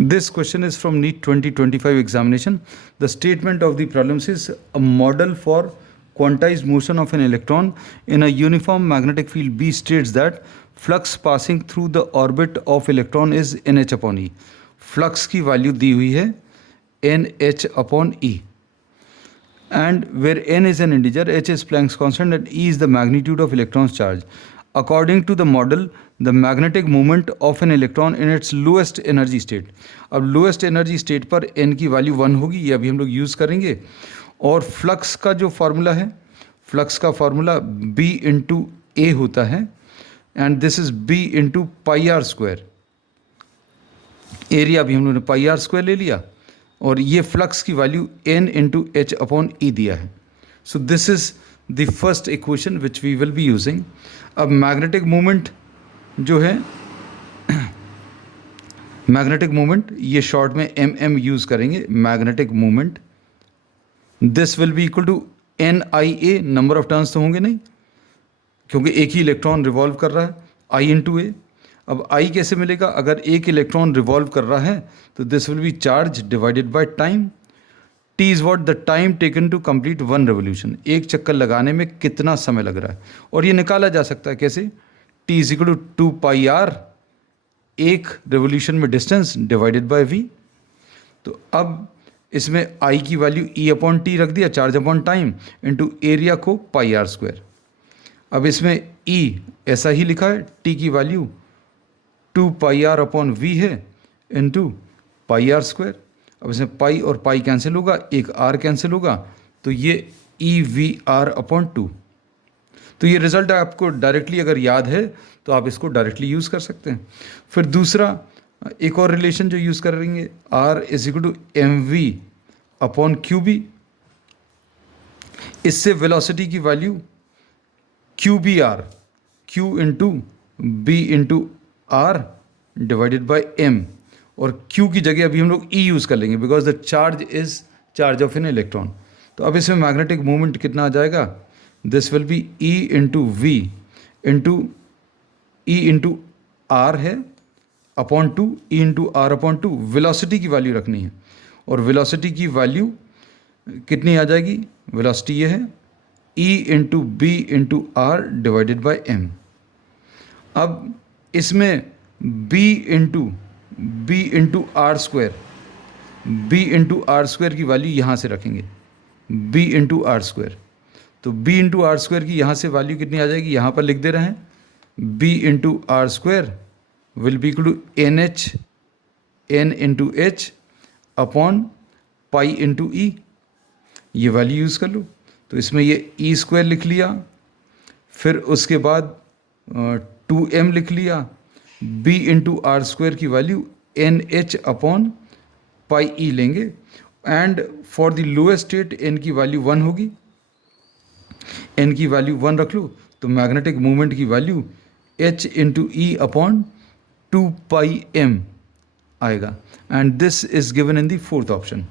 This question is from NEET 2025 examination. The statement of the problems is a model for quantized motion of an electron in a uniform magnetic field B states that flux passing through the orbit of electron is nh upon E. Flux की value दी हुई है nh upon E. And where n is an integer, h is Planck's constant, and E is the magnitude of electron's charge. According to the model, the magnetic moment of an electron in its lowest energy state. अब lowest energy state पर n की value 1 होगी, ये अभी हम लोग use करेंगे. और फ्लक्स का जो फार्मूला है, फ्लक्स का फार्मूला b इंटू ए होता है, and this is b into pi r square. Area भी हम लोगों ने पाई आर स्क्वायर ले लिया, और ये फ्लक्स की value n into H upon E दिया है. So this is the first equation which we will be using. अब मैग्नेटिक मोमेंट जो है, मैग्नेटिक मोमेंट ये शॉर्ट में mm यूज़ करेंगे. Magnetic moment this will be equal to N I A. Number of turns तो होंगे नहीं, क्योंकि एक ही इलेक्ट्रॉन रिवॉल्व कर रहा है, I इंटू ए. अब I कैसे मिलेगा? अगर एक इलेक्ट्रॉन रिवॉल्व कर रहा है तो this will be charge divided by time. T is what the time taken to complete one revolution. एक चक्कर लगाने में कितना समय लग रहा है, और ये निकाला जा सकता है कैसे? T is equal to 2 pi r, एक रेवोल्यूशन में डिस्टेंस, डिवाइडेड बाय v. तो अब इसमें I की वैल्यू E अपॉन टी रख दिया, charge upon time, into area को पाई आर स्क्वायर. अब इसमें E ऐसा ही लिखा है, T की value 2 pi r upon v है, इंटू पाई आर स्क्वायर. अब इसमें पाई और पाई कैंसिल होगा, एक आर कैंसिल होगा, तो ये ई वी आर अपॉन 2. तो ये रिजल्ट आपको डायरेक्टली अगर याद है तो आप इसको डायरेक्टली यूज़ कर सकते हैं. फिर दूसरा एक और रिलेशन जो यूज़ करेंगे, r is equal to m v upon q b. इससे वेलोसिटी की value q b r, q into b into r divided by m. और Q की जगह अभी हम लोग E यूज़ कर लेंगे, because the charge is charge of an electron. तो अब इसमें मैग्नेटिक मोमेंट कितना आ जाएगा? This will be E into V into E into R है upon 2, E into R upon 2. Velocity की वैल्यू रखनी है, और वेलोसिटी की वैल्यू कितनी आ जाएगी? वेलोसिटी ये है E into b into r divided by m. अब इसमें b into are square, b into are square की वैल्यू यहाँ से रखेंगे, b इंटू आर स्क्वायर. तो b इंटू आर स्क्वायर की यहाँ से वैल्यू कितनी आ जाएगी? यहाँ पर लिख दे रहे हैं, b into are square will be equal to N H, N into H upon pi into E. ये वैल्यू यूज़ कर लो. तो इसमें ये ई स्क्वायर लिख लिया, फिर उसके बाद 2m लिख लिया. b इंटू आर स्क्वायर की value N H upon pi E लेंगे, and for the lowest state n की वैल्यू 1 होगी. n की वैल्यू 1 रख लो, तो मैग्नेटिक मूवमेंट की value h into E upon 2 pi m आएगा, and this is given in the fourth option.